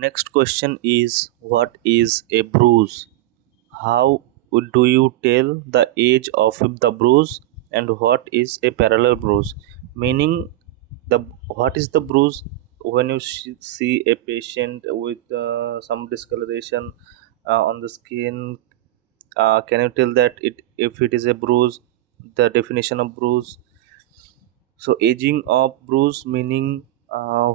Next question is, what is a bruise? How do you tell the age of the bruise, and what is a parallel bruise? Meaning, the what is the bruise? When you see a patient with some discoloration on the skin, can you tell that it if it is a bruise? The definition of bruise. So aging of bruise meaning,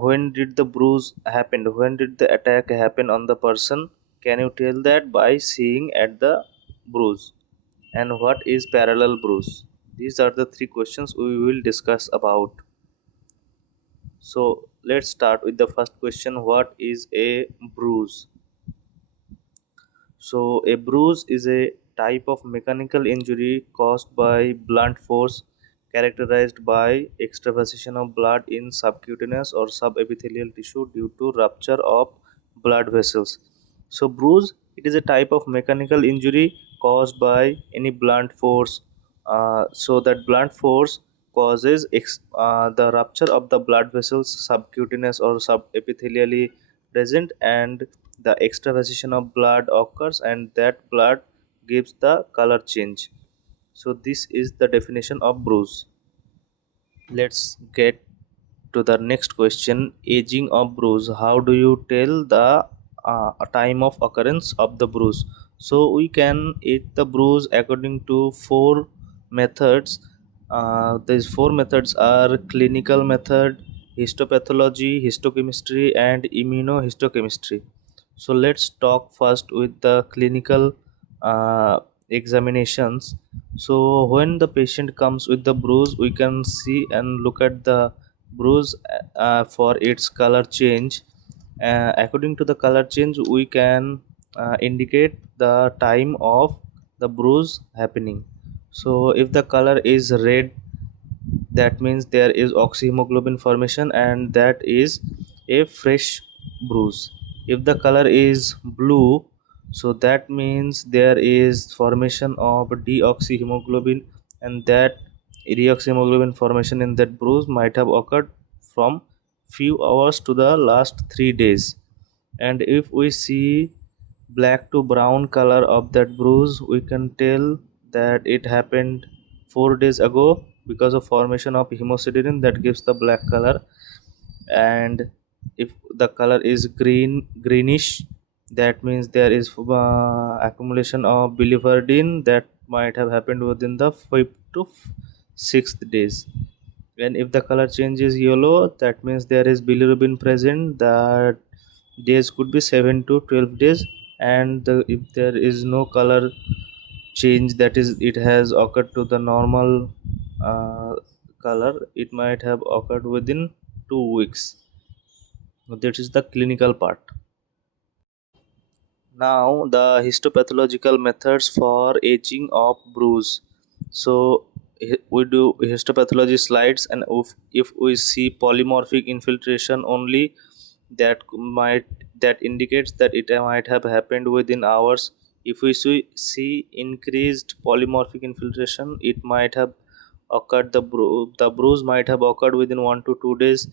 when did the bruise happen? When did the attack happen on the person? Can you tell that by seeing at the bruise? And what is parallel bruise? These are the three questions we will discuss about. So let's start with the first question. What is a bruise? So, a bruise is a type of mechanical injury caused by blunt force, characterized by extravasation of blood in subcutaneous or subepithelial tissue due to rupture of blood vessels. So, bruise, it is a type of mechanical injury caused by any blunt force. So that blunt force causes the rupture of the blood vessels subcutaneous or subepithelially present, and the extravasation of blood occurs, and that blood gives the color change. So this is the definition of bruise. Let's get to the next question. Aging of bruise. How do you tell the time of occurrence of the bruise? So we can age the bruise according to four methods. These four methods are clinical method, histopathology, histochemistry, and immunohistochemistry. So let's talk first with the clinical uh, examinations. So when the patient comes with the bruise, we can see and look at the bruise for its color change. According to the color change, we can indicate the time of the bruise happening. So if the color is red, that means there is oxyhemoglobin formation, and that is a fresh bruise. If the color is blue, so that means there is formation of deoxyhemoglobin, and that deoxyhemoglobin formation in that bruise might have occurred from few hours to the last 3 days. And if we see black to brown color of that bruise, we can tell that it happened 4 days ago because of formation of hemosiderin that gives the black color. And if the color is greenish, that means there is accumulation of biliverdin that might have happened within the 5th to 6th days. And if the color change is yellow, that means there is bilirubin present. That days could be 7 to 12 days. And if there is no color change, that is it has occurred to the normal uh, color, it might have occurred within 2 weeks. That is the clinical part. Now the histopathological methods for aging of bruise. So we do histopathology slides, and if we see polymorphic infiltration only, might that indicates that it might have happened within hours. If we see increased polymorphic infiltration, it might have occurred the bruise might have occurred within 1 to 2 days.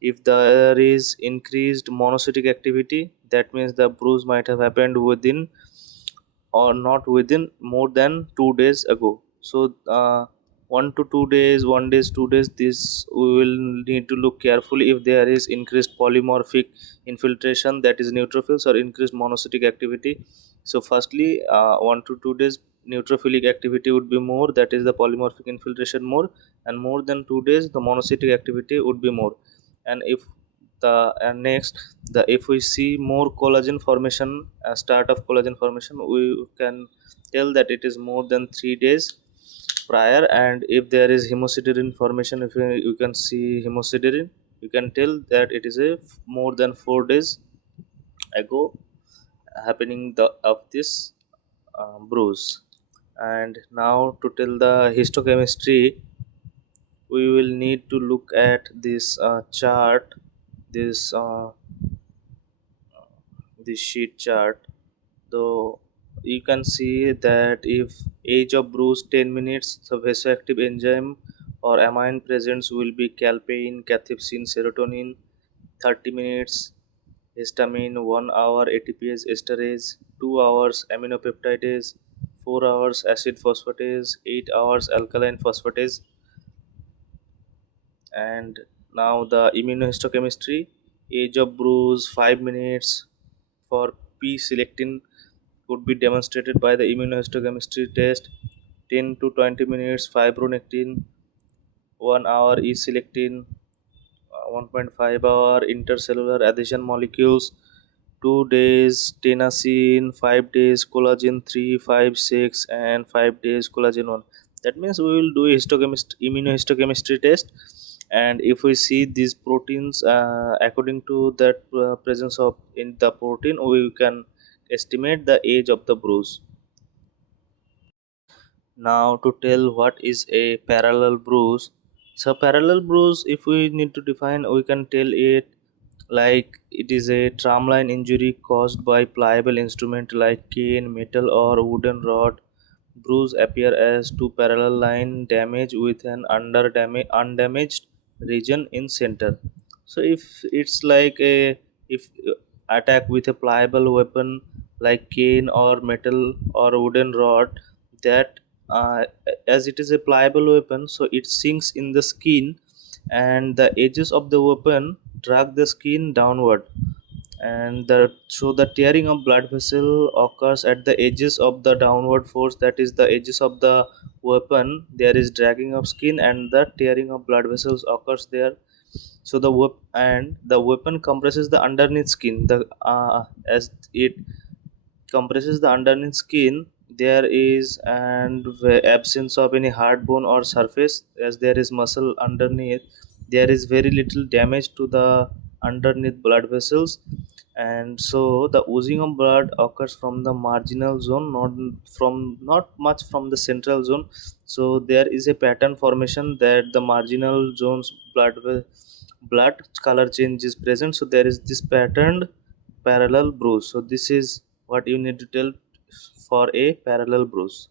If there is increased monocytic activity, that means the bruise might have happened within or not within more than 2 days ago. So 1 to 2 days, 1 days, 2 days, this we will need to look carefully if there is increased polymorphic infiltration, that is neutrophils, or increased monocytic activity. So firstly, 1 to 2 days neutrophilic activity would be more, that is the polymorphic infiltration more, and more than 2 days the monocytic activity would be more. And if the and next, the if we see more collagen formation, start of collagen formation, we can tell that it is more than 3 days prior. And if there is hemosiderin formation, if you can see hemosiderin, you can tell that it is a more than 4 days ago happening the of this bruise. And now to tell the histochemistry, we will need to look at this chart, this this sheet chart. Though you can see that if age of bruise 10 minutes, the vasoactive enzyme or amine presence will be calpain, cathepsin, serotonin. 30 minutes, histamine, 1 hour ATPase esterase, 2 hours aminopeptidase, 4 hours acid phosphatase, 8 hours alkaline phosphatase. And now the immunohistochemistry. Age of bruise 5 minutes for p selectin could be demonstrated by the immunohistochemistry test. 10 to 20 minutes fibronectin, 1 hour e selectin, 1.5 hour intercellular adhesion molecules, 2 days tenacin, 5 days collagen 3, 5, 6, and 5 days collagen 1. That means we will do a immunohistochemistry test, and if we see these proteins according to that presence of in the protein, we can estimate the age of the bruise. Now to tell what is a parallel bruise. So parallel bruise, if we need to define, we can tell it like it is a tramline injury caused by pliable instrument like cane, metal, or wooden rod. Bruise appear as two parallel line damage with an undamaged region in center. So if it's like a if attack with a pliable weapon like cane or metal or wooden rod, that as it is a pliable weapon, so it sinks in the skin, and the edges of the weapon drag the skin downward, and the tearing of blood vessel occurs at the edges of the downward force, that is the edges of the weapon. There is dragging of skin and the tearing of blood vessels occurs there. So the weapon compresses the underneath skin, the as it compresses the underneath skin, there is and the absence of any hard bone or surface, as there is muscle underneath, there is very little damage to the underneath blood vessels. And so the oozing of blood occurs from the marginal zone, not much from the central zone. So there is a pattern formation that the marginal zones blood color change is present, so there is this patterned parallel bruise. So this is what you need to tell for a parallel bruise.